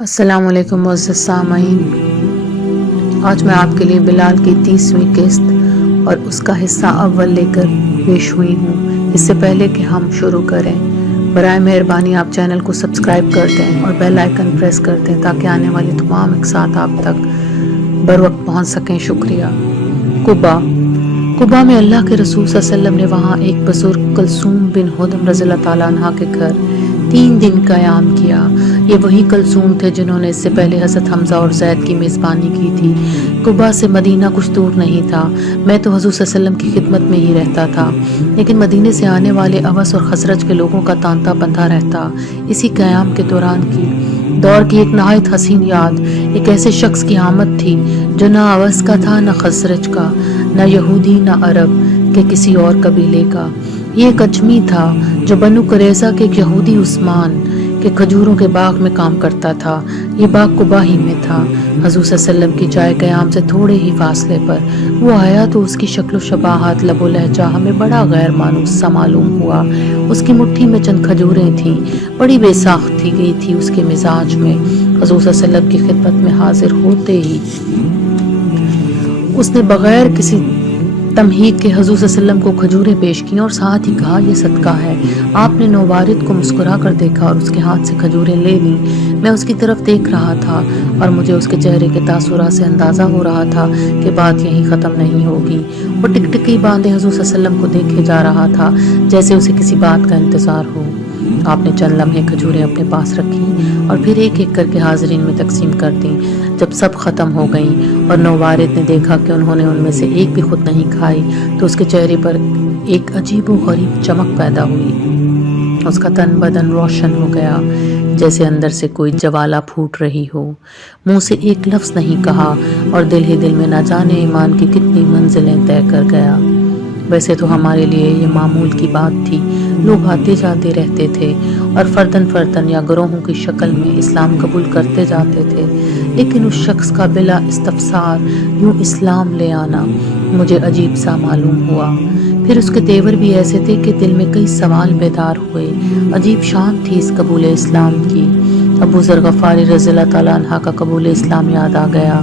السلام علیکم معزز سامعین، آج میں آپ کے لیے بلال کی 30ویں قسط اور اس کا حصہ اول لے کر پیش ہوئی ہوں۔ اس سے پہلے کہ ہم شروع کریں، برائے مہربانی آپ چینل کو سبسکرائب کر دیں اور بیل آئیکن پریس کر دیں تاکہ آنے والی تمام اقساط آپ تک بروقت پہنچ سکیں۔ شکریہ۔ قبا میں اللہ کے رسول صلی اللہ علیہ وسلم نے وہاں ایک بزرگ کلثوم بن ہدم رضی اللہ تعالیٰ عنہ کے گھر 3 دن قیام کیا۔ یہ وہی کلثوم تھے جنہوں نے اس سے پہلے حضرت حمزہ اور زید کی میزبانی کی تھی۔ قبا سے مدینہ کچھ دور نہیں تھا۔ میں تو حضور صلی اللہ علیہ وسلم کی خدمت میں ہی رہتا تھا، لیکن مدینے سے آنے والے اوس اور خزرج کے لوگوں کا تانتا بندھا رہتا۔ اسی قیام کے دور کی ایک نہایت حسین یاد ایک ایسے شخص کی آمد تھی جو نہ اوس کا تھا، نہ خزرج کا، نہ یہودی، نہ عرب کے کسی اور قبیلے کا۔ یہ ایک اجمی تھا جو بنو قریظہ کے ایک یہودی عثمان کے کھجوروں کے باغ میں کام کرتا تھا۔ یہ باغ قبا ہی میں تھا۔ حضور صلی اللہ علیہ وسلم کی جائے قیام سے تھوڑے ہی فاصلے پر وہ آیا تو اس کی شکل و شباہت، لب و لہجہ ہمیں بڑا غیر مانوس سا معلوم ہوا۔ اس کی مٹھی میں چند کھجوریں تھیں، بڑی بے ساخت تھی گئی تھی اس کے مزاج میں۔ حضور صلی اللہ علیہ وسلم کی خدمت میں حاضر ہوتے ہی اس نے بغیر کسی تمہید کے حضور صلی اللہ علیہ وسلم کو کھجوریں پیش کیں اور ساتھ ہی کہا، یہ صدقہ ہے۔ آپ نے نوبارد کو مسکرا کر دیکھا اور اس کے ہاتھ سے کھجوریں لے لیں۔ میں اس کی طرف دیکھ رہا تھا اور مجھے اس کے چہرے کے تاثرات سے اندازہ ہو رہا تھا کہ بات یہیں ختم نہیں ہوگی۔ وہ ٹکٹکی باندھے حضور صلی اللہ علیہ وسلم کو دیکھے جا رہا تھا جیسے اسے کسی بات کا انتظار ہو۔ آپ نے چند لمحے کھجوریں اپنے پاس رکھی اور پھر ایک ایک کر کے حاضرین میں تقسیم کر دیں۔ جب سب ختم ہو گئیں اور نوبارد نے دیکھا کہ انہوں نے ان میں سے ایک بھی خود نہیں کھائی تو اس کے چہرے پر ایک عجیب و غریب چمک پیدا ہوئی۔ اس کا تن بدن روشن ہو گیا جیسے اندر سے کوئی جوالا پھوٹ رہی ہو۔ منہ سے ایک لفظ نہیں کہا اور دل ہی دل میں نہ جانے ایمان کی کتنی منزلیں طے کر گیا۔ ویسے تو ہمارے لیے یہ معمول کی بات تھی، لوگ آتے جاتے رہتے تھے اور فردن فردن یا گروہوں کی شکل میں اسلام قبول کرتے جاتے تھے، لیکن اس شخص کا بلا استفسار یوں اسلام لے آنا مجھے عجیب سا معلوم ہوا۔ پھر اس کے تیور بھی ایسے تھے کہ دل میں کئی سوال بیدار ہوئے۔ عجیب شان تھی اس قبول اسلام کی۔ ابو ذر غفاری رضی اللہ تعالیٰ عنہ کا قبول اسلام یاد آ گیا،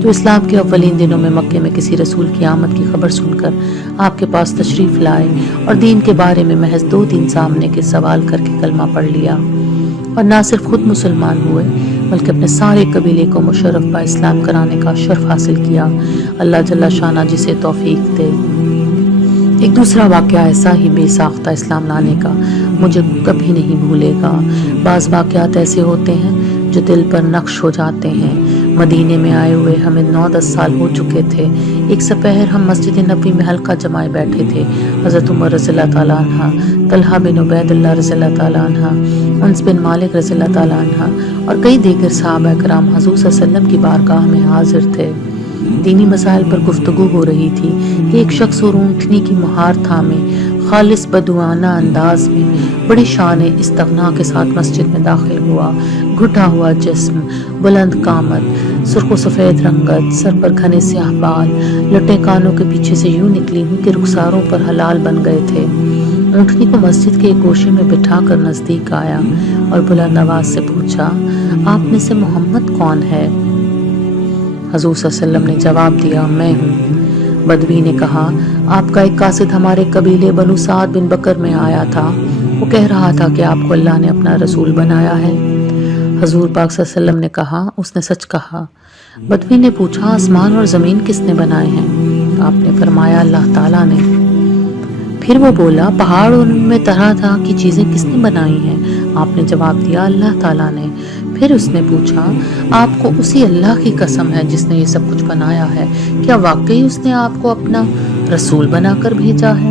جو اسلام کے اولین دنوں میں مکے میں کسی رسول کی آمد کی خبر سن کر آپ کے پاس تشریف لائے اور دین کے بارے میں محض 2 دن سامنے کے سوال کر کے کلمہ پڑھ لیا، اور نہ صرف خود مسلمان ہوئے بلکہ اپنے سارے قبیلے کو مشرف با اسلام کرانے کا شرف حاصل کیا۔ اللہ جل شانہ جسے توفیق دے۔ ایک دوسرا واقعہ ایسا ہی بے ساختہ اسلام لانے کا مجھے کبھی نہیں بھولے گا۔ بعض واقعات ایسے ہوتے ہیں جو دل پر نقش ہو جاتے ہیں۔ مدینے میں آئے ہوئے ہمیں 9-10 سال ہو چکے تھے۔ ایک سپہر ہم مسجد نبوی میں حلقہ جمائے بیٹھے تھے۔ حضرت عمر رضی اللہ تعالیٰ عنہ، طلحہ بن عبید اللہ رضی اللہ تعالیٰ عنہ، انس بن مالک رضی اللہ تعالیٰ عنہ اور کئی دیگر صحابہ کرام حضور صلی اللہ علیہ وسلم کی بارگاہ میں حاضر تھے۔ دینی مسائل پر گفتگو ہو رہی تھی کہ ایک شخص اور اونٹنی کی مہار تھامے خالص بدوانہ انداز میں بڑی شان استغنا کے ساتھ مسجد میں داخل ہوا۔ گھٹا ہوا جسم، بلند قامت، سرخ و سفید رنگت، سر پر گھنے سیاہ بال، لٹے کانوں کے پیچھے سے یوں نکلی ہوئی کہ رخساروں پر حلال بن گئے تھے۔ اونٹنی کو مسجد کے ایک گوشے میں بٹھا کر نزدیک آیا اور بلند آواز سے پوچھا، آپ میں سے محمد کون ہے؟ حضور صلی اللہ علیہ وسلم نے جواب دیا، میں ہوں۔ بدوی نے کہا، آپ کا ایک قاصد ہمارے قبیلے بنو سعد بن بکر میں آیا تھا، وہ کہہ رہا تھا کہ آپ کو اللہ نے اپنا رسول بنایا ہے۔ حضور پاک صلی اللہ علیہ وسلم نے کہا، اس نے سچ کہا۔ بدوی نے پوچھا، آسمان اور زمین کس نے بنائے ہیں؟ آپ نے فرمایا، اللہ تعالیٰ نے۔ پھر وہ بولا، پہاڑ اور ان میں طرح طرح کی چیزیں کس نے بنائی ہیں؟ آپ نے جواب دیا، اللہ تعالیٰ نے۔ پھر اس نے پوچھا، آپ کو اسی اللہ کی قسم ہے جس نے یہ سب کچھ بنایا ہے، کیا واقعی اس نے آپ کو اپنا رسول بنا کر بھیجا ہے؟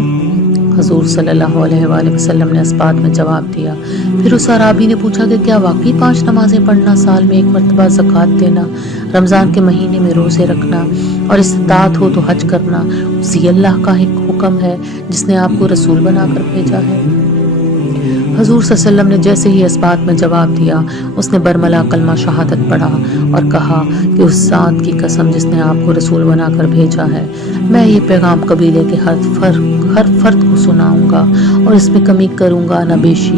حضور صلی اللہ علیہ وآلہ وسلم نے اس بات میں جواب دیا۔ پھر اس اعرابی نے پوچھا کہ کیا واقعی 5 نمازیں پڑھنا، سال میں 1 مرتبہ زکوٰۃ دینا، رمضان کے مہینے میں روزے رکھنا اور استطاعت ہو تو حج کرنا اسی اللہ کا ایک حکم ہے جس نے آپ کو رسول بنا کر بھیجا ہے؟ حضور صلی اللہ علیہ وسلم نے جیسے ہی اس بات میں جواب دیا، اس نے برملا کلمہ شہادت پڑھا اور کہا کہ اس ذات کی قسم جس نے آپ کو رسول بنا کر بھیجا ہے، میں یہ پیغام قبیلے کے ہر فرد کو سناؤں گا اور اس میں کمی کروں گا نہ بیشی۔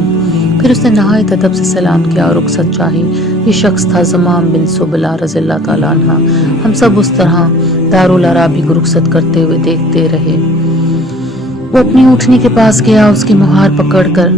پھر اس نے نہایت ادب سے سلام کیا اور رخصت چاہی۔ یہ شخص تھا زمام بن سبلہ رضی اللہ تعالیٰ عنہ۔ ہم سب اس طرح دارالعرابی کو رخصت کرتے ہوئے دیکھتے رہے۔ وہ اپنی اونٹنی کے پاس گیا، اس کی مہار پکڑ کر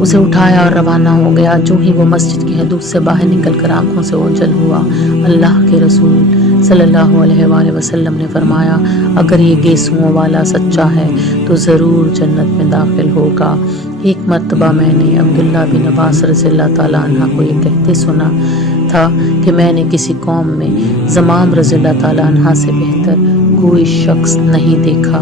اسے اٹھایا اور روانہ ہو گیا۔ جو ہی وہ مسجد کی حدود سے باہر نکل کر آنکھوں سے اوجھل ہوا، اللہ کے رسول صلی اللہ علیہ وآلہ وسلم نے فرمایا، اگر یہ گیسوؤں والا سچا ہے تو ضرور جنت میں داخل ہوگا۔ ایک مرتبہ میں نے عبداللہ بن عباس رضی اللہ تعالیٰ عنہ کو یہ کہتے سنا تھا کہ میں نے کسی قوم میں زمام رضی اللہ تعالیٰ عنہ سے بہتر کوئی شخص نہیں دیکھا۔